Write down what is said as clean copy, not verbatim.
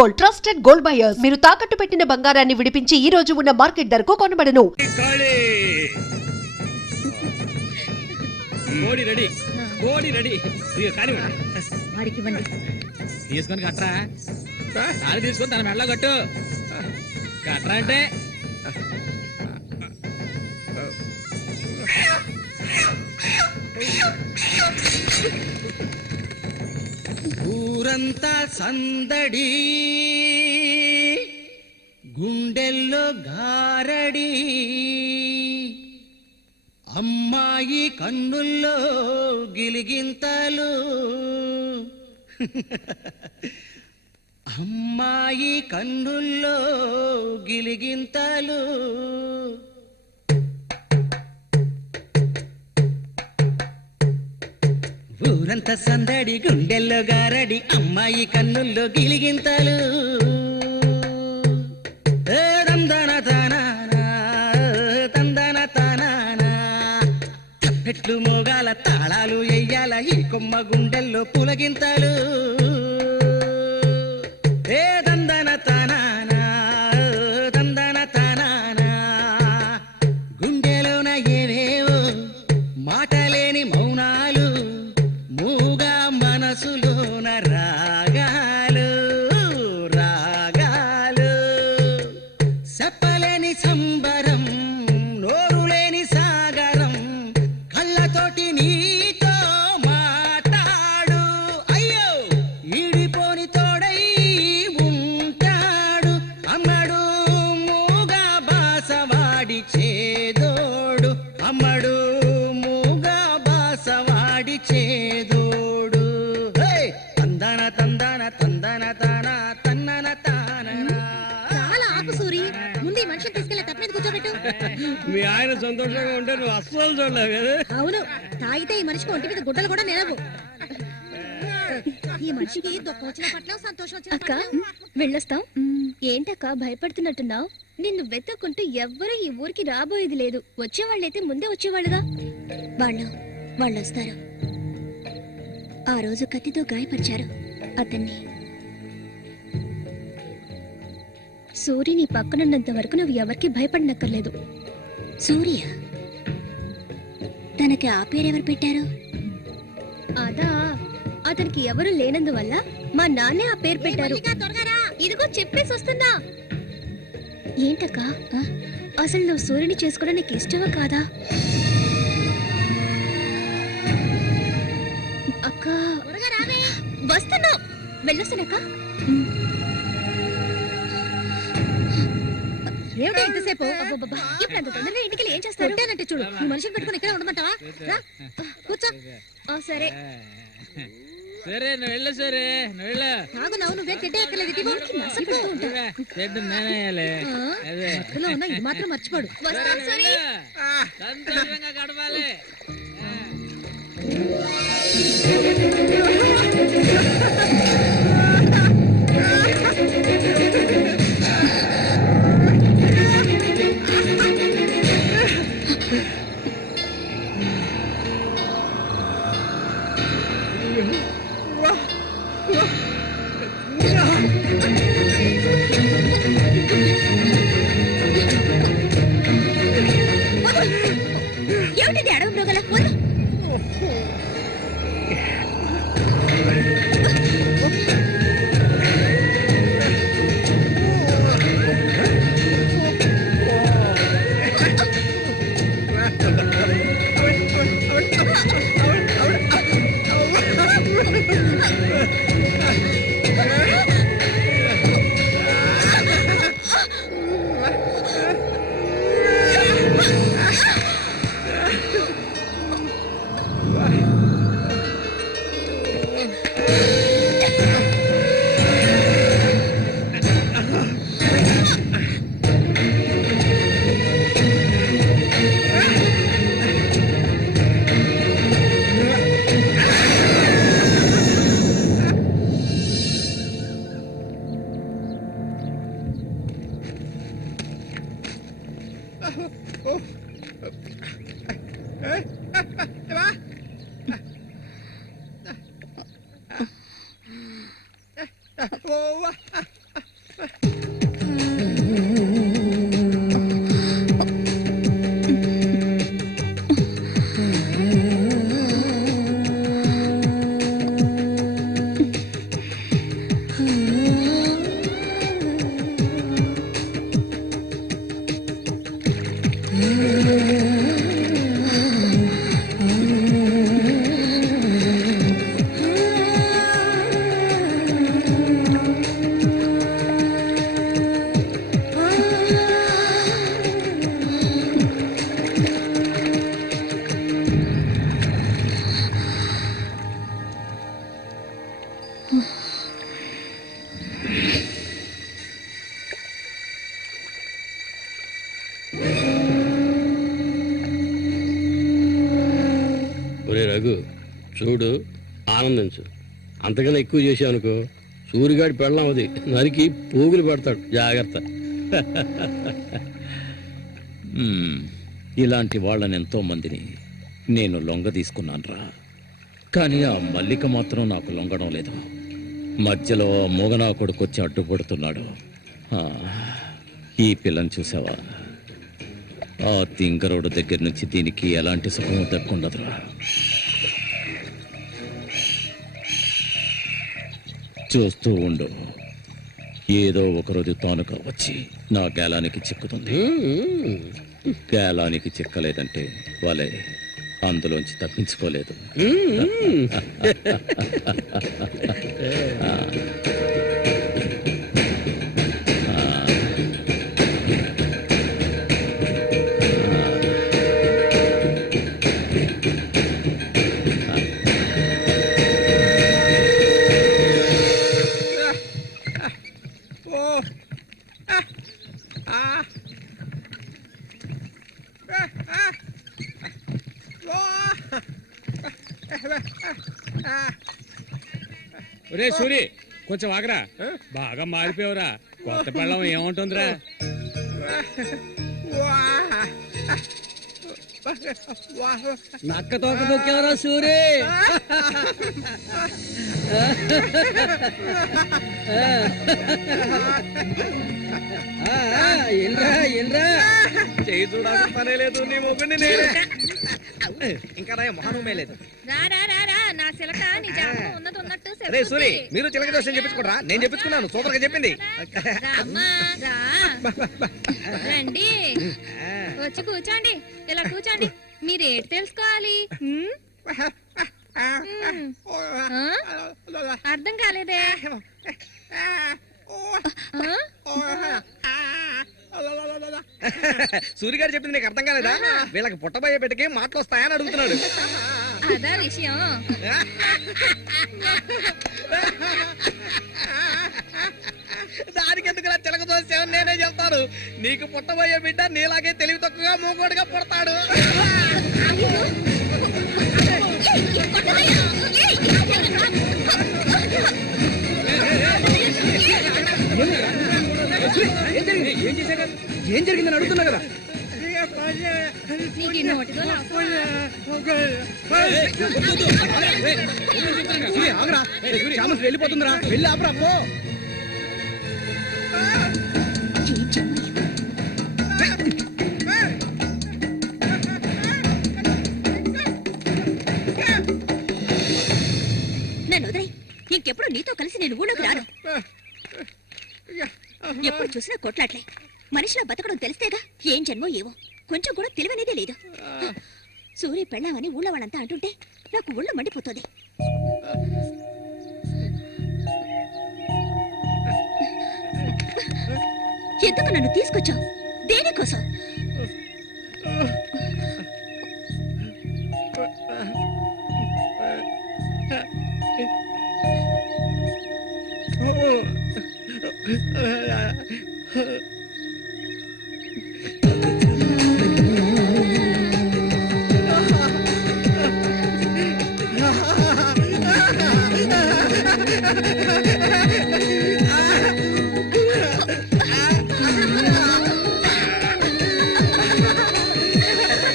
Gold, trusted gold buyers. మీరు తాకట్టు పెట్టిన బంగారాన్ని విడిపించి ఈ రోజు ఉన్న మార్కెట్ ధరకు కొనబడను. తీసుకొని కట్టరా, అది తీసుకొని తన మెడలో కట్టు. కట్టరా అంటే ఊరంతా సందడి, గుండెల్లో గారడి, అమ్మాయి కన్నుల్లో గిలిగింతలు, అమ్మాయి కన్నుల్లో గిలిగింతలు. ఊరంతా సందడి, గుండెల్లో గారడి, అమ్మాయి కన్నుల్లో గిలిగింతలు. తందన తానానా, తందన తానానా, తప్పెట్లు మోగాల, తాళాలు ఎయ్యాల, ఈ కొమ్మ గుండెల్లో పులగింతలు. తందన తానానా, తందన తానానా, గుండెలోన ఏవేవో మాటలేని మౌనాలు, మూగా మనసులోన రాగాలు, రాగాలు, చెప్పలేని సంబరం, నోరులేని సాగరం, కళ్ళతోటి నీతో మాట్లాడు, అయ్యో ఈడిపోని తోడై ఉంటాడు, అమ్మడు మూగా బాసవాడి చేదోడు, అమ్మడు మూగా బాసవాడి చేదోడు. తందన తందన తందన తాన తన్నన తాన. చాలా ఆపు సూరి, ముందు ఈ మనిషిని తీసుకెళ్ళి తప్ప మీద కూర్చోబెట్టు. మీ ఆయన సంతోషంగా ఉంటే నువ్వు అస్సలు చూడలేవు కదా. అవును, తాగితే ఈ మనిషికి ఒంటి మీద గుడ్డలు కూడా నిలవు. ఈ మనిషికి దుఃఖం వచ్చిన పట్ల, సంతోషం వచ్చిన అక్క వెళ్ళొస్తాం. ఏంటక్క భయపడుతున్నట్టున్నావు? నిన్ను వెతుక్కుంటూ ఎవ్వరూ ఈ ఊరికి రాబోయేది లేదు. వచ్చేవాళ్ళైతే ముందే వచ్చేవాళ్ళుగా. వాళ్ళు వస్తారు. ఆ రోజు కత్తితో గాయపరిచారు అతన్ని. సూర్య నీ పక్కనున్నంత వరకు నువ్వు ఎవరికి భయపడనక్కర్లేదు. సూర్య తనకి ఆ పేరెవరు పెట్టారు? అదా, అతనికి ఎవరు లేనందువల్ల మా నాన్నే ఆ పేరు పెట్టారు. ఇదిగో చెప్పేసి వస్తున్నా. ఏంటక్క, అసలు నువ్వు సూర్యుని చేసుకోవడం నీకు ఇష్టమా కాదా? అక్క వస్తున్నా, వెళ్ళొస్తానక్క. ఏమిటి ఇంతసేపు? ఇప్పుడు అంత తొందరగా ఇంటికి ఏం చేస్తారు? అంటే చూడు, ఈ మనిషిని పెట్టుకుని ఇక్కడే ఉండమంటావా? కూర్చో. సరే సరే, నువ్వు వెళ్ళు. సరే నువ్వు వెళ్ళు. నువ్వే చెడ్డ ఎక్కలేదు. ఇది మాత్రం మర్చిపోడు. సంతోషంగా గడపాలి. ఏమిటి అడవి మృగల? రఘు చూడు, ఆనందించు. అంతకన్నా ఎక్కువ చేసావు అనుకో సూరిగాడి పెళ్ళం అది నరికి పోగులు పెడతాడు. జాగ్రత్త. ఇలాంటి వాళ్ళని ఎంతో మందిని నేను లొంగ తీసుకున్నానురా. కానీ ఆ మల్లిక మాత్రం నాకు లొంగడం లేదు. మధ్యలో మోగనా కొడుకు వచ్చి అడ్డుపడుతున్నాడు. ఈ పిల్లని చూసావా? ఆ తింగరోడు దగ్గర నుంచి దీనికి ఎలాంటి సుఖం దక్కుండదురా. చూస్తూ ఉండు, ఏదో ఒకరోజు తానుగా వచ్చి నా గేలానికి చిక్కుతుంది. గేలానికి చిక్కలేదంటే వాళ్ళే అందులోంచి తప్పించుకోలేదు. ఒరే సూరి, కొంచెం ఆగరా. బాగా మారిపోయావురా. కొత్త పెళ్ళం ఏముంటుందిరా? నక్క తోక తొక్కేవరా సూరి. ఏంట్రా ఏంట్రా చేయి చూడాల్సిన పనే లేదు. నీ మొగ్గుని నేనే ఇంకా మొహనమే లేదు. నా సిలక నీ జాతకం ఉన్నది ఉన్నట్టు అరే సూరి, మీరు చిలక దోషం చెప్పించుకోరా? నేను చెప్పించుకున్నాను. సూపర్ గా చెప్పింది. రండి, వచ్చి కూర్చోండి. ఇలా కూర్చోండి. మీరు ఏంటి తెలుసుకోవాలి? అర్థం కాలేదే? సూర్య గారు చెప్పింది నీకు అర్థం కాలేదా? వీళ్ళకి పుట్టబోయే బిడ్డకి మాటలు వస్తాయని అడుగుతున్నాడు. అదా విషయం. దానికి ఎందుకు చిలక దోషం నేనే చెప్తాను. నీకు పుట్టబోయే బిడ్డ నీలాగే తెలివి తక్కువగా మూగోడుగా పుడతాడు. ఏం జరిగిందని అడుగుతున్నా కదా. నీకు ఈ నోటితో వెళ్ళిపోతుందిరా. వెళ్ళి ఆపరా పో. నన్ను వదిలే. ఇంకెప్పుడు నీతో కలిసి నేను ఊళ్ళోకి రాను. ఎప్పుడు చూసినా కొట్లాట్లే. మనిషిలో బతకడం తెలిస్తేగా. ఏం జన్మో ఏవో, కొంచెం కూడా తెలివనేదే లేదు. సూర్య పెళ్ళామని ఊళ్ళో వాళ్ళంతా అంటుంటే నాకు ఒళ్ళు మండిపోతుంది. ఎందుకు నన్ను తీసుకొచ్చావు? దేనికోసం?